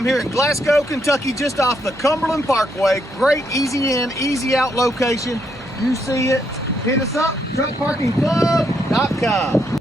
I'm here in Glasgow, Kentucky, just off the Cumberland Parkway. Great easy in, easy out location. You see it. Hit us up, truckparkingclub.com.